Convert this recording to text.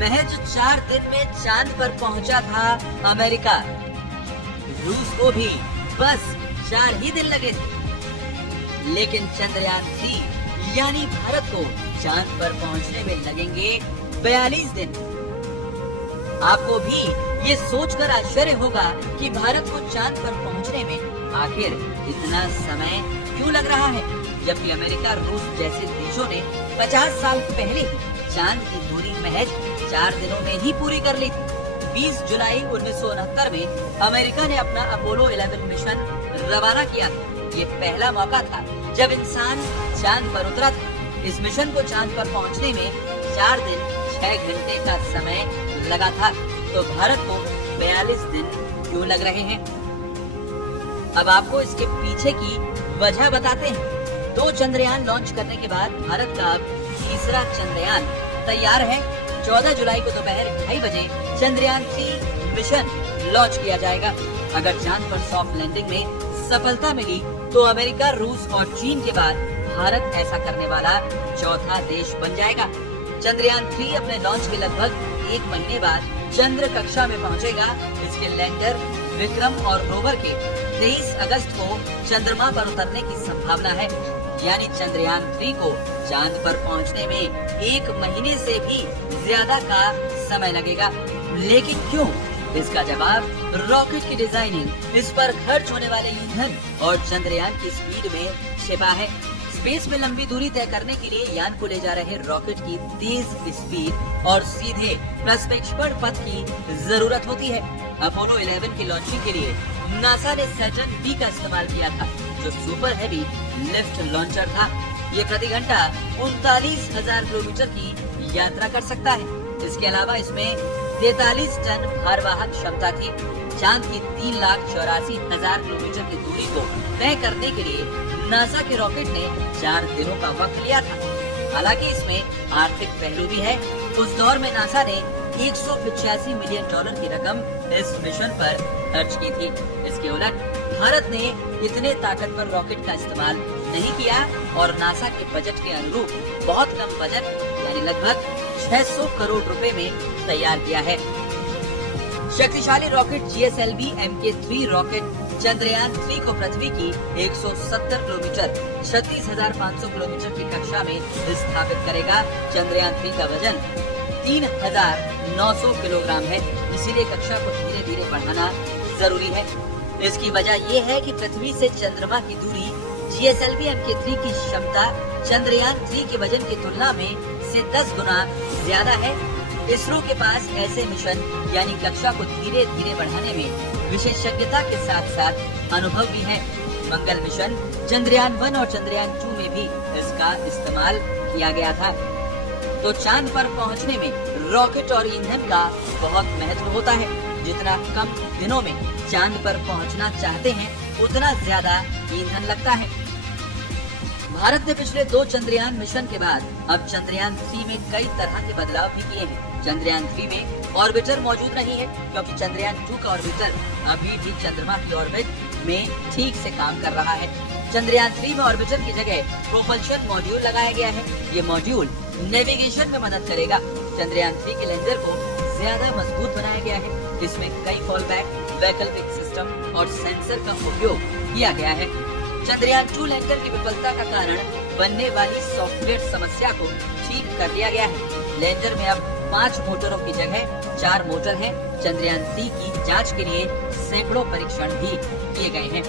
महज 4 दिन में चांद पर पहुंचा था अमेरिका। रूस को भी बस 4 ही दिन लगे थे, लेकिन चंद्रयान 3 यानी भारत को चांद पर पहुंचने में लगेंगे 42 दिन। आपको भी ये सोचकर आश्चर्य होगा कि भारत को चांद पर पहुंचने में आखिर इतना समय क्यों लग रहा है, जबकि अमेरिका, रूस जैसे देशों ने 50 साल पहले ही चांद की दूरी महज 4 दिनों में ही पूरी कर ली थी। 20 जुलाई 1969 में अमेरिका ने अपना अपोलो 11 मिशन रवाना किया था। ये पहला मौका था जब इंसान चांद पर उतरा था। इस मिशन को चांद पर पहुंचने में 4 दिन 6 घंटे का समय लगा था, तो भारत को 42 दिन क्यों लग रहे हैं? अब आपको इसके पीछे की वजह बताते हैं। 2 चंद्रयान लॉन्च करने के बाद भारत का अब तीसरा चंद्रयान तैयार है। 14 जुलाई को दोपहर 2:30 बजे चंद्रयान 3 मिशन लॉन्च किया जाएगा। अगर चांद पर सॉफ्ट लैंडिंग में सफलता मिली तो अमेरिका, रूस और चीन के बाद भारत ऐसा करने वाला चौथा देश बन जाएगा। चंद्रयान 3 अपने लॉन्च के लगभग 1 महीने बाद चंद्र कक्षा में पहुंचेगा। इसके लैंडर विक्रम और रोवर के 23 अगस्त को चंद्रमा पर उतरने की संभावना है, यानी चंद्रयान 3 को चांद पर पहुंचने में 1 महीने से भी ज्यादा का समय लगेगा। लेकिन क्यों? इसका जवाब रॉकेट की डिजाइनिंग, इस पर खर्च होने वाले ईंधन और चंद्रयान की स्पीड में छिपा है। स्पेस में लंबी दूरी तय करने के लिए यान को ले जा रहे रॉकेट की तेज स्पीड और सीधे प्रक्षेपण पथ की जरूरत होती है। अपोलो 11 की लॉन्चिंग के लिए नासा ने सैटर्न बी का इस्तेमाल किया था, जो सुपर हैवी लिफ्ट लॉन्चर था। ये प्रति घंटा 39,000 किलोमीटर की यात्रा कर सकता है। इसके अलावा इसमें 43 टन भारवाहक क्षमता थी। चांद की 3,84,000 किलोमीटर की दूरी को तय करने के लिए नासा के रॉकेट ने 4 दिनों का वक्त लिया था। हालांकि इसमें आर्थिक पहलू भी है। उस दौर में नासा ने $185 मिलियन की रकम इस मिशन पर खर्च की थी। इसके उलट भारत ने इतने ताकतवर रॉकेट का इस्तेमाल नहीं किया और नासा के बजट के अनुरूप बहुत कम बजट यानी लगभग 600 करोड़ रुपए में तैयार किया है। शक्तिशाली rocket GSLV Mk3 rocket Chandrayaan 3 को पृथ्वी की 170 किलोमीटर 36,500 किलोमीटर की कक्षा में स्थापित करेगा। चंद्रयान 3 का वजन 3,900 किलोग्राम है, इसीलिए कक्षा को धीरे धीरे बढ़ाना जरूरी है। इसकी वजह ये है कि पृथ्वी से चंद्रमा की दूरी GSLV Mk3 की क्षमता चंद्रयान 3 के वजन की तुलना में से 10 गुना ज्यादा है। इसरो के पास ऐसे मिशन यानी कक्षा को धीरे धीरे बढ़ाने में विशेषज्ञता के साथ साथ अनुभव भी है। मंगल मिशन चंद्रयान 1 और चंद्रयान 2 में भी इसका इस्तेमाल किया गया था। तो चांद पर पहुंचने में रॉकेट और ईंधन का बहुत महत्व होता है। जितना कम दिनों में चांद पर पहुंचना चाहते हैं, उतना ज्यादा ईंधन लगता है। भारत ने पिछले 2 चंद्रयान मिशन के बाद अब चंद्रयान 3 में कई तरह के बदलाव भी किए हैं। चंद्रयान 3 में ऑर्बिटर मौजूद नहीं है, क्योंकि चंद्रयान 2 का ऑर्बिटर अभी भी चंद्रमा की ऑर्बिट में ठीक से काम कर रहा है। चंद्रयान 3 में ऑर्बिटर की जगह प्रोपल्शन मॉड्यूल लगाया गया है। ये मॉड्यूल नेविगेशन में मदद करेगा। चंद्रयान 3 के लैंडर को ज्यादा मजबूत बनाया गया है। इसमें कई फॉलबैक, वैकल्पिक सिस्टम और सेंसर का उपयोग किया गया है। चंद्रयान 2 लैंडर की विफलता का कारण बनने वाली सॉफ्टवेयर समस्या को ठीक कर दिया गया है। लैंडर में अब 5 मोटरों की जगह 4 मोटर हैं। चंद्रयान 3 की जांच के लिए सैकड़ों परीक्षण भी किए गए हैं।